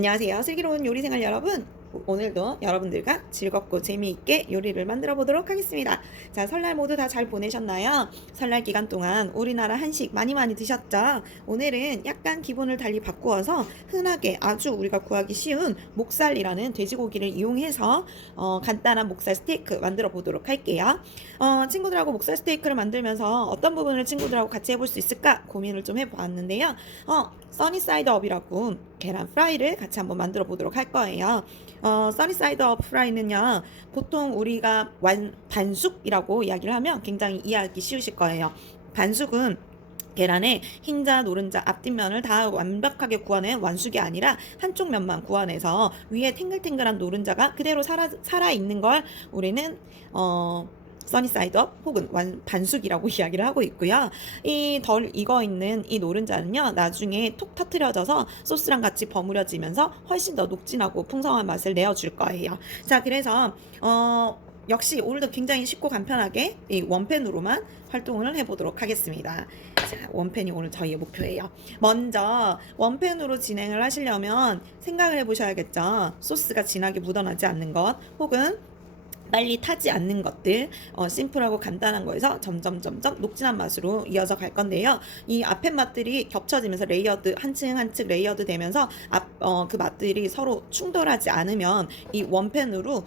안녕하세요. 슬기로운 요리생활 여러분. 오늘도 여러분들과 즐겁고 재미있게 요리를 만들어 보도록 하겠습니다. 자, 설날 모두 다 잘 보내셨나요? 설날 기간 동안 우리나라 한식 많이 드셨죠? 오늘은 약간 기분을 달리 바꾸어서 흔하게 아주 우리가 구하기 쉬운 목살이라는 돼지고기를 이용해서 간단한 목살 스테이크 만들어 보도록 할게요. 친구들하고 목살 스테이크를 만들면서 어떤 부분을 친구들하고 같이 해볼 수 있을까 고민을 좀 해보았는데요. 써니사이드 업이라고 계란 프라이를 같이 한번 만들어 보도록 할 거예요. 써니사이드 업 프라이는요, 보통 우리가 반숙이라고 이야기를 하면 굉장히 이해하기 쉬우실 거예요. 반숙은 계란의 흰자, 노른자, 앞뒷면을 다 완벽하게 구워낸 완숙이 아니라 한쪽 면만 구워내서 위에 탱글탱글한 노른자가 그대로 살아있는 걸 우리는 써니사이드업 혹은 반숙이라고 이야기를 하고 있고요. 이 덜 익어 있는 이 노른자는요, 나중에 톡 터트려져서 소스랑 같이 버무려지면서 훨씬 더 녹진하고 풍성한 맛을 내어줄 거예요. 자, 그래서 역시 오늘도 굉장히 쉽고 간편하게 이 원팬으로만 활동을 해보도록 하겠습니다. 자, 원팬이 오늘 저희의 목표예요. 먼저 원팬으로 진행을 하시려면 생각을 해보셔야겠죠. 소스가 진하게 묻어나지 않는 것, 혹은 빨리 타지 않는 것들, 심플하고 간단한 거에서 점점 녹진한 맛으로 이어져 갈 건데요. 이 앞에 맛들이 겹쳐지면서 레이어드 한 층 한 층 레이어드 되면서 그 맛들이 서로 충돌하지 않으면 이 원팬으로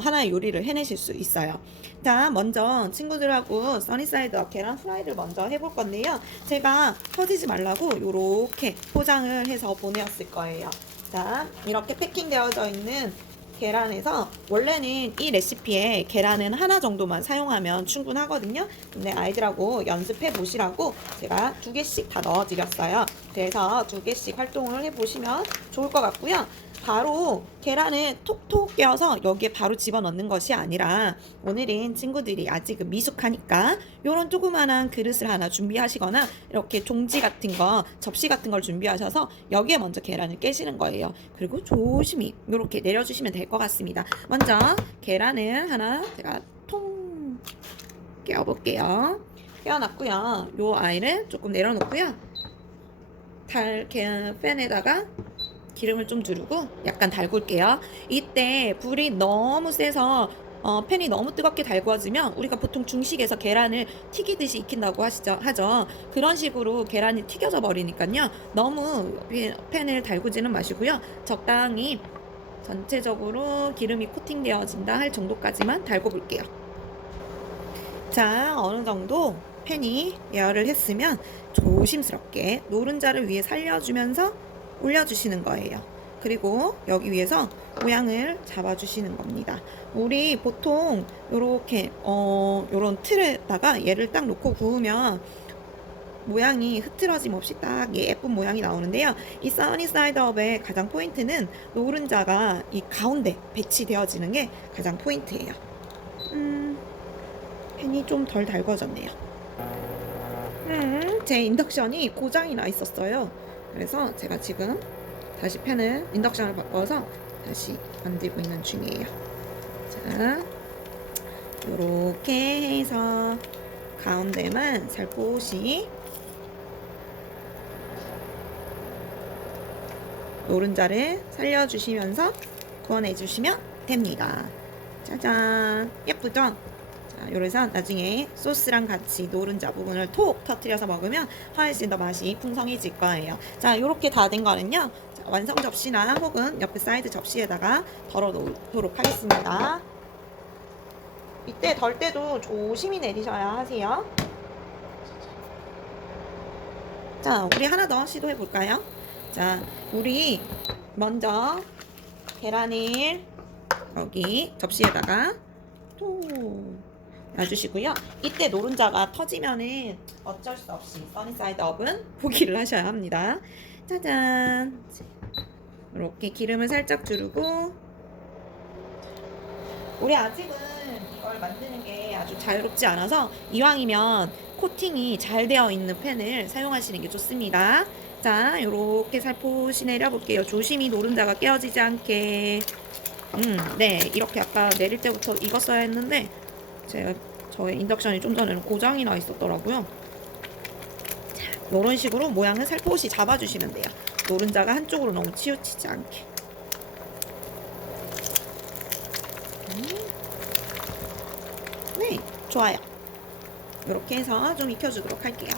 하나의 요리를 해내실 수 있어요. 자, 먼저 친구들하고 써니사이드 계란 프라이를 먼저 해볼 건데요. 제가 터지지 말라고 이렇게 포장을 해서 보내었을 거예요. 자, 이렇게 패킹되어져 있는 계란에서, 원래는 이 레시피에 계란은 하나 정도만 사용하면 충분하거든요. 근데 아이들하고 연습해 보시라고 제가 2개씩 다 넣어 드렸어요. 그래서 2개씩 활동을 해 보시면 좋을 것 같고요. 바로 계란을 톡톡 깨어서 여기에 바로 집어넣는 것이 아니라, 오늘은 친구들이 아직 미숙하니까 요런 조그만한 그릇을 하나 준비하시거나 이렇게 종지 같은 거, 접시 같은 걸 준비하셔서 여기에 먼저 계란을 깨시는 거예요. 그리고 조심히 이렇게 내려주시면 될 것 같습니다. 먼저 계란을 하나 제가 통 깨어볼게요. 깨어놨고요. 요 아이를 조금 내려놓고요. 팬에다가 기름을 좀 두르고 약간 달굴게요. 이때 불이 너무 세서 팬이 너무 뜨겁게 달구어지면 우리가 보통 중식에서 계란을 튀기듯이 익힌다고 하죠. 그런 식으로 계란이 튀겨져 버리니까요. 너무 팬을 달구지는 마시고요. 적당히 전체적으로 기름이 코팅되어진다 할 정도까지만 달궈 볼게요. 자, 어느 정도 팬이 예열을 했으면 조심스럽게 노른자를 위에 살려주면서 올려주시는 거예요. 그리고 여기 위에서 모양을 잡아주시는 겁니다. 우리 보통 요렇게 요런 틀에다가 얘를 딱 놓고 구우면 모양이 흐트러짐 없이 딱 예쁜 모양이 나오는데요. 이 써니사이드업의 가장 포인트는 노른자가 이 가운데 배치되어지는 게 가장 포인트예요. 팬이 좀 덜 달궈졌네요. 제 인덕션이 고장이 나 있었어요. 그래서 제가 지금 다시 인덕션을 바꿔서 다시 만들고 있는 중이에요. 자, 요렇게 해서 가운데만 살포시 노른자를 살려주시면서 구워내주시면 됩니다. 짜잔, 예쁘죠? 자, 요래서 나중에 소스랑 같이 노른자 부분을 톡 터트려서 먹으면 훨씬 더 맛이 풍성해질 거예요. 자, 요렇게 다 된 거는요, 완성 접시나 혹은 옆에 사이드 접시에다가 덜어 놓도록 하겠습니다. 이때 덜 때도 조심히 내리셔야 하세요. 자, 우리 하나 더 시도해 볼까요? 자, 우리 먼저 계란을 여기 접시에다가 톡 놔주시고요. 이때 노른자가 터지면은 어쩔 수 없이 써니사이드업은 포기를 하셔야 합니다. 짜잔, 이렇게 기름을 살짝 두르고, 우리 아직은 이걸 만드는 게 아주 자유롭지 않아서 이왕이면 코팅이 잘 되어 있는 팬을 사용하시는 게 좋습니다. 자, 요렇게 살포시 내려볼게요. 조심히 노른자가 깨어지지 않게. 네, 이렇게 아까 내릴 때부터 익었어야 했는데 저의 인덕션이 좀 전에는 고장이 나 있었더라고요. 자, 이런 식으로 모양을 살포시 잡아주시면 돼요. 노른자가 한쪽으로 너무 치우치지 않게. 네, 좋아요. 이렇게 해서 좀 익혀주도록 할게요.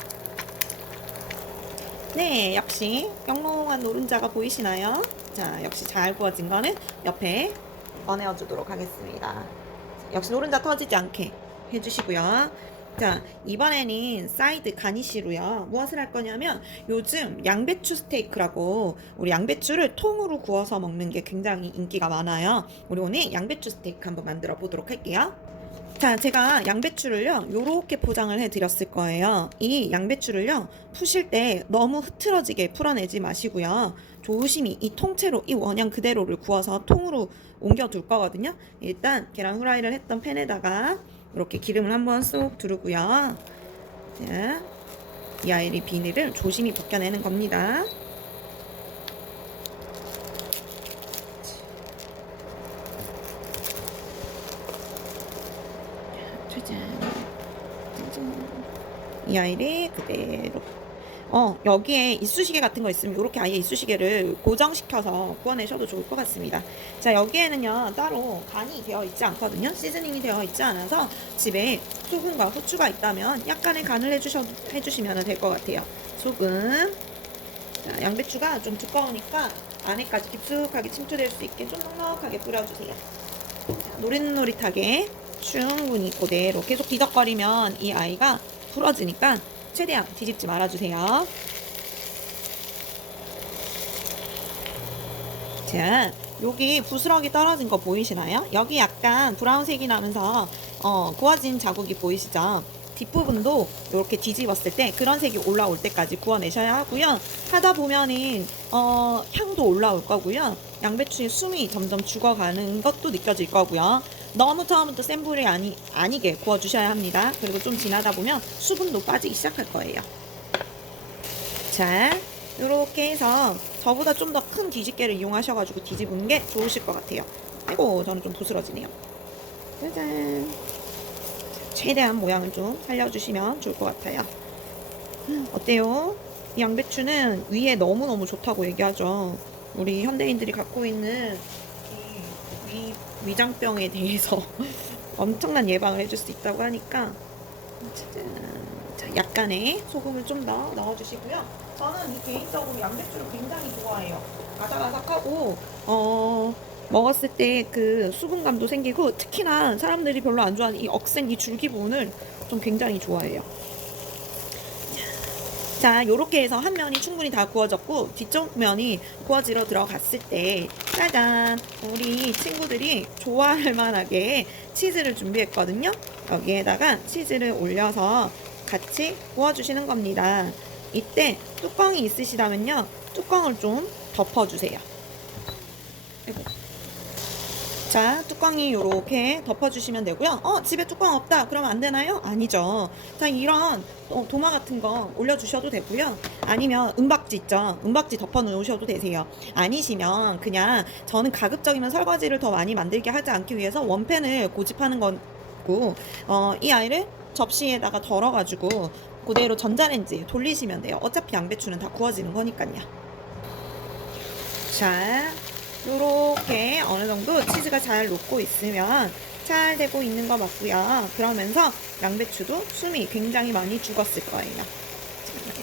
네, 역시 영롱한 노른자가 보이시나요? 자, 역시 잘 구워진 거는 옆에 꺼내어 주도록 하겠습니다. 역시 노른자 터지지 않게 해주시고요. 자, 이번에는 사이드 가니쉬로요. 무엇을 할 거냐면 요즘 양배추 스테이크라고 우리 양배추를 통으로 구워서 먹는 게 굉장히 인기가 많아요. 우리 오늘 양배추 스테이크 한번 만들어 보도록 할게요. 자, 제가 양배추를요, 요렇게 포장을 해 드렸을 거예요. 이 양배추를요, 푸실 때 너무 흐트러지게 풀어내지 마시고요. 조심히 이 통째로 이 원형 그대로를 구워서 통으로 옮겨 둘 거거든요. 일단 계란 후라이를 했던 팬에다가 이렇게 기름을 한번 쏙 두르고요. 자, 이 아이리 비닐을 조심히 벗겨내는 겁니다. 짜잔. 이 아이를 그대로 여기에 이쑤시개 같은 거 있으면 이렇게 아예 이쑤시개를 고정시켜서 구워내셔도 좋을 것 같습니다. 자, 여기에는요 따로 간이 되어 있지 않거든요. 시즈닝이 되어 있지 않아서 집에 소금과 후추가 있다면 약간의 간을 해주시면 될 것 같아요. 소금. 자, 양배추가 좀 두꺼우니까 안에까지 깊숙하게 침투될 수 있게 좀 넉넉하게 뿌려주세요. 자, 노릇노릇하게 충분히 그대로 계속 뒤적거리면 이 아이가 부러지니까 최대한 뒤집지 말아주세요. 자, 여기 부스러기 떨어진 거 보이시나요? 여기 약간 브라운색이 나면서 구워진 자국이 보이시죠? 뒷부분도 이렇게 뒤집었을 때 그런 색이 올라올 때까지 구워내셔야 하고요. 하다 보면은 향도 올라올 거고요. 양배추의 숨이 점점 죽어가는 것도 느껴질 거고요. 너무 처음부터 센 불이 아니게 구워주셔야 합니다. 그리고 좀 지나다 보면 수분도 빠지기 시작할 거예요. 자, 이렇게 해서 저보다 좀 더 큰 뒤집개를 이용하셔가지고 뒤집은 게 좋으실 것 같아요. 아이고, 저는 좀 부스러지네요. 짜잔. 최대한 모양을 좀 살려주시면 좋을 것 같아요. 어때요? 이 양배추는 위에 너무너무 좋다고 얘기하죠. 우리 현대인들이 갖고 있는 이 위장병에 대해서 엄청난 예방을 해줄 수 있다고 하니까. 자, 약간의 소금을 좀 더 넣어주시고요. 저는 개인적으로 양배추를 굉장히 좋아해요. 아삭아삭하고 먹었을 때 그 수분감도 생기고, 특히나 사람들이 별로 안 좋아하는 이 억센 이 줄기 부분을 좀 굉장히 좋아해요. 자, 요렇게 해서 한 면이 충분히 다 구워졌고 뒤쪽 면이 구워지러 들어갔을 때 짜잔, 우리 친구들이 좋아할 만하게 치즈를 준비했거든요. 여기에다가 치즈를 올려서 같이 구워주시는 겁니다. 이때 뚜껑이 있으시다면요, 뚜껑을 좀 덮어주세요. 자, 뚜껑이 이렇게 덮어주시면 되고요. 집에 뚜껑 없다 그러면 안 되나요? 아니죠. 자, 이런 도마 같은 거 올려주셔도 되고요. 아니면 은박지 있죠. 은박지 덮어 놓으셔도 되세요. 아니시면 그냥, 저는 가급적이면 설거지를 더 많이 만들게 하지 않기 위해서 원팬을 고집하는 거고, 이 아이를 접시에다가 덜어가지고 그대로 전자레인지에 돌리시면 돼요. 어차피 양배추는 다 구워지는 거니까요. 자, 요렇게 어느 정도 치즈가 잘 녹고 있으면 잘 되고 있는 거 맞고요. 그러면서 양배추도 숨이 굉장히 많이 죽었을 거예요.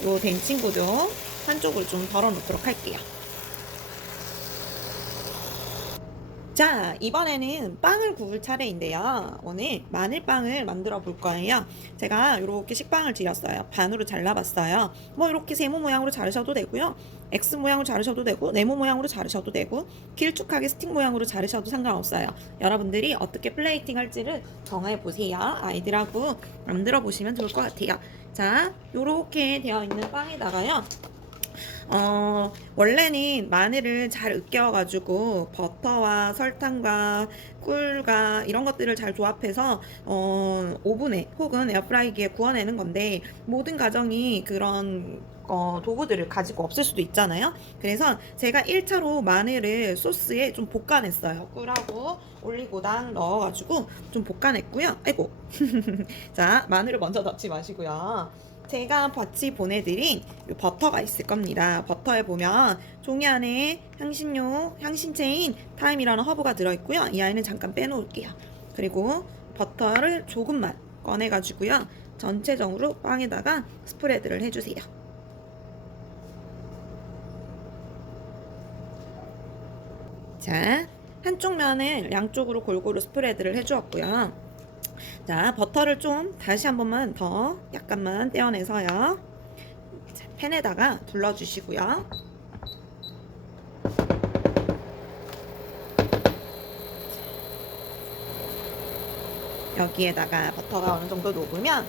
요 된 친구도 한쪽을 좀 덜어 놓도록 할게요. 자, 이번에는 빵을 구울 차례인데요. 오늘 마늘빵을 만들어 볼 거예요. 제가 이렇게 식빵을 드렸어요. 반으로 잘라봤어요. 뭐 이렇게 세모 모양으로 자르셔도 되고요. X 모양으로 자르셔도 되고, 네모 모양으로 자르셔도 되고, 길쭉하게 스틱 모양으로 자르셔도 상관없어요. 여러분들이 어떻게 플레이팅 할지를 정해보세요. 아이들하고 만들어 보시면 좋을 것 같아요. 자, 이렇게 되어 있는 빵에다가요, 원래는 마늘을 잘 으깨어가지고 버터와 설탕과 꿀과 이런 것들을 잘 조합해서 오븐에 혹은 에어프라이기에 구워내는 건데, 모든 가정이 그런 도구들을 가지고 없을 수도 있잖아요. 그래서 제가 1차로 마늘을 소스에 좀 볶아냈어요. 꿀하고 올리고당 넣어가지고 좀 볶아냈고요. 아이고. 자, 마늘을 먼저 넣지 마시고요. 제가 같이 보내드린 요 버터가 있을 겁니다. 버터에 보면 종이 안에 향신체인 타임이라는 허브가 들어있고요. 이 아이는 잠깐 빼놓을게요. 그리고 버터를 조금만 꺼내가지고요. 전체적으로 빵에다가 스프레드를 해주세요. 자, 한쪽 면을 양쪽으로 골고루 스프레드를 해주었고요. 자, 버터를 좀 다시 한 번만 더 약간만 떼어내서요. 자, 팬에다가 둘러주시고요. 여기에다가 버터가 어느 정도 녹으면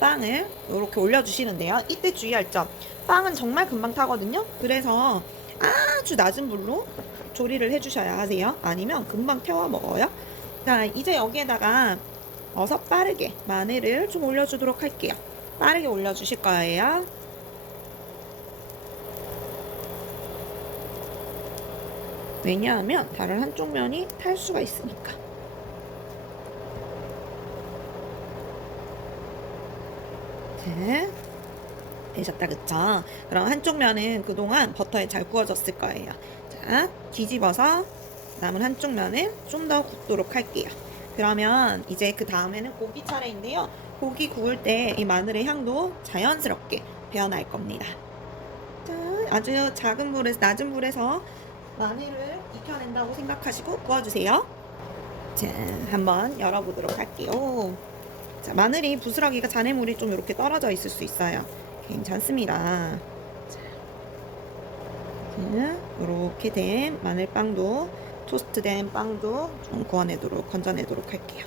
빵을 이렇게 올려주시는데요. 이때 주의할 점, 빵은 정말 금방 타거든요. 그래서 아주 낮은 불로 조리를 해주셔야 하세요. 아니면 금방 태워 먹어요. 자, 이제 여기에다가 어서 빠르게 마늘을 좀 올려주도록 할게요. 빠르게 올려주실 거예요. 왜냐하면 다른 한쪽 면이 탈 수가 있으니까. 자, 되셨다 그쵸? 그럼 한쪽 면은 그동안 버터에 잘 구워졌을 거예요. 자, 뒤집어서 남은 한쪽 면을 좀 더 굽도록 할게요. 그러면 이제 그 다음에는 고기 차례인데요. 고기 구울 때 이 마늘의 향도 자연스럽게 배어날 겁니다. 자, 아주 작은 불에서, 낮은 불에서 마늘을 익혀낸다고 생각하시고 구워주세요. 자, 한번 열어보도록 할게요. 자, 마늘이 부스러기가 잔해물이 좀 이렇게 떨어져 있을 수 있어요. 괜찮습니다. 자, 이렇게 된 마늘빵도, 토스트된 빵도 좀 건져내도록 할게요.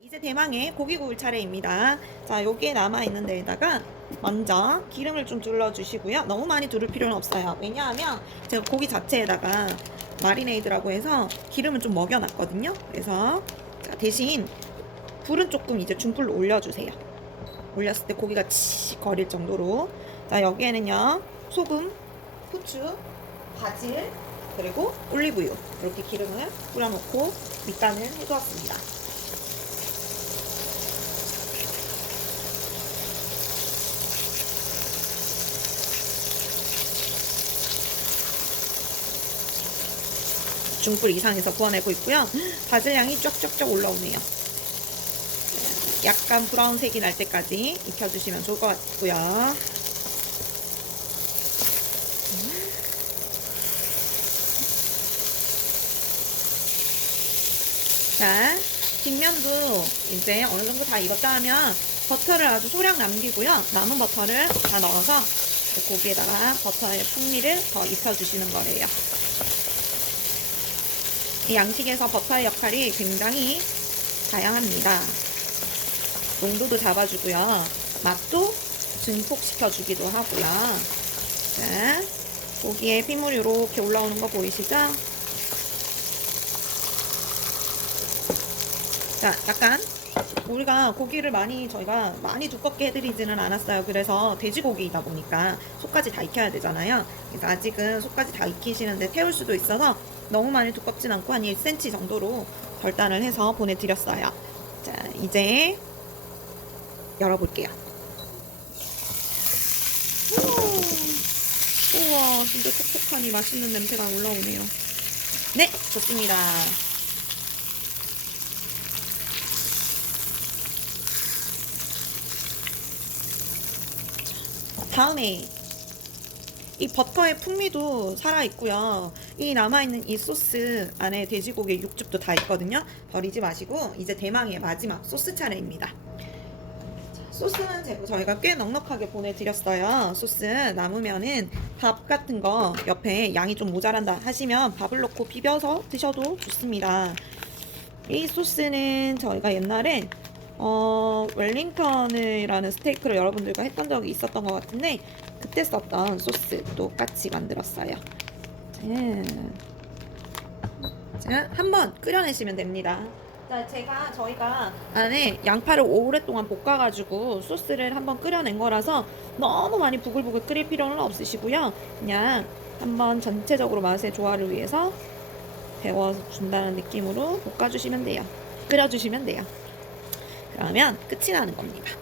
이제 대망의 고기 구울 차례입니다. 자, 여기에 남아있는 데에다가 먼저 기름을 좀 둘러주시고요. 너무 많이 두를 필요는 없어요. 왜냐하면 제가 고기 자체에다가 마리네이드라고 해서 기름을 좀 먹여놨거든요. 그래서 자, 대신 불은 조금 이제 중불로 올려주세요. 올렸을 때 고기가 치 거릴 정도로. 자, 여기에는요 소금, 후추, 바질, 그리고 올리브유 이렇게 기름을 뿌려놓고 밑간을 해두었습니다. 중불 이상에서 구워내고 있고요. 바질 향이 쫙쫙쫙 올라오네요. 약간 브라운색이 날 때까지 익혀주시면 좋을 것 같고요. 자, 뒷면도 이제 어느 정도 다 익었다 하면 버터를 아주 소량 남기고요. 남은 버터를 다 넣어서 고기에다가 버터의 풍미를 더 입혀주시는 거예요. 이 양식에서 버터의 역할이 굉장히 다양합니다. 농도도 잡아주고요. 맛도 증폭시켜주기도 하고요. 자, 고기에 핏물이 이렇게 올라오는 거 보이시죠? 자, 약간 우리가 고기를 저희가 많이 두껍게 해드리지는 않았어요. 그래서 돼지고기이다 보니까 속까지 다 익혀야 되잖아요. 그래서 아직은 속까지 다 익히시는데 태울 수도 있어서 너무 많이 두껍진 않고 한 1cm 정도로 절단을 해서 보내드렸어요. 자, 이제 열어볼게요. 우와, 진짜 촉촉하니 맛있는 냄새가 올라오네요. 네, 좋습니다. 다음에 이 버터의 풍미도 살아있고요. 이 남아있는 이 소스 안에 돼지고기 육즙도 다 있거든요. 버리지 마시고 이제 대망의 마지막 소스 차례입니다. 소스는 저희가 꽤 넉넉하게 보내드렸어요. 소스 남으면은 밥 같은 거 옆에 양이 좀 모자란다 하시면 밥을 넣고 비벼서 드셔도 좋습니다. 이 소스는 저희가 옛날에 웰링턴이라는 스테이크를 여러분들과 했던 적이 있었던 것 같은데 그때 썼던 소스 똑같이 만들었어요. 자, 한번 끓여내시면 됩니다. 자, 저희가 안에 양파를 오랫동안 볶아가지고 소스를 한번 끓여낸 거라서 너무 많이 부글부글 끓일 필요는 없으시고요. 그냥 한번 전체적으로 맛의 조화를 위해서 데워준다는 느낌으로 볶아주시면 돼요. 끓여주시면 돼요. 그러면 끝이 나는 겁니다.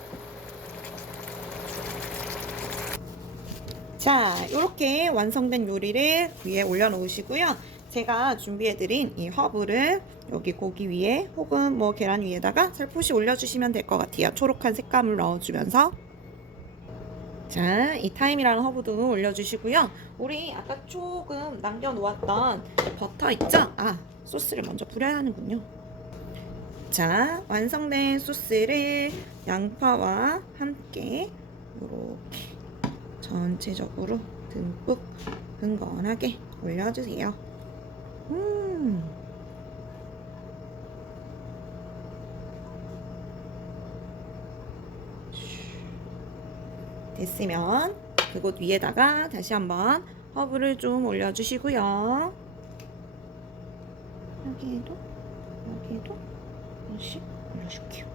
자, 이렇게 완성된 요리를 위에 올려놓으시고요. 제가 준비해드린 이 허브를 여기 고기 위에 혹은 뭐 계란 위에다가 살포시 올려주시면 될 것 같아요. 초록한 색감을 넣어주면서. 자, 이 타임이라는 허브도 올려주시고요. 우리 아까 조금 남겨놓았던 버터 있죠? 아, 소스를 먼저 뿌려야 하는군요. 자, 완성된 소스를 양파와 함께 이렇게 전체적으로 듬뿍 흥건하게 올려주세요. 됐으면 그곳 위에다가 다시 한번 허브를 좀 올려주시고요. 여기에도 하나씩 올려줄게요.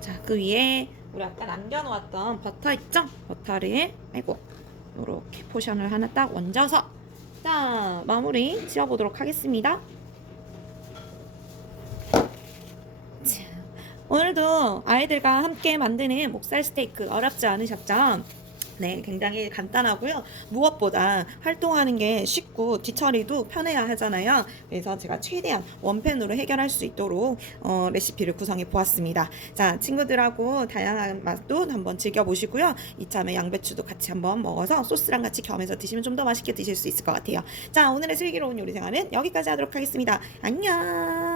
자, 그 위에 우리 아까 남겨놓았던 버터 있죠? 버터를 이렇게 포션을 하나 딱 얹어서 자, 마무리 지어보도록 하겠습니다. 자, 오늘도 아이들과 함께 만드는 목살 스테이크 어렵지 않으셨죠? 네, 굉장히 간단하고요. 무엇보다 활동하는 게 쉽고 뒤처리도 편해야 하잖아요. 그래서 제가 최대한 원팬으로 해결할 수 있도록 레시피를 구성해 보았습니다. 자, 친구들하고 다양한 맛도 한번 즐겨보시고요. 이참에 양배추도 같이 한번 먹어서 소스랑 같이 겸해서 드시면 좀 더 맛있게 드실 수 있을 것 같아요. 자, 오늘의 슬기로운 요리 생활은 여기까지 하도록 하겠습니다. 안녕!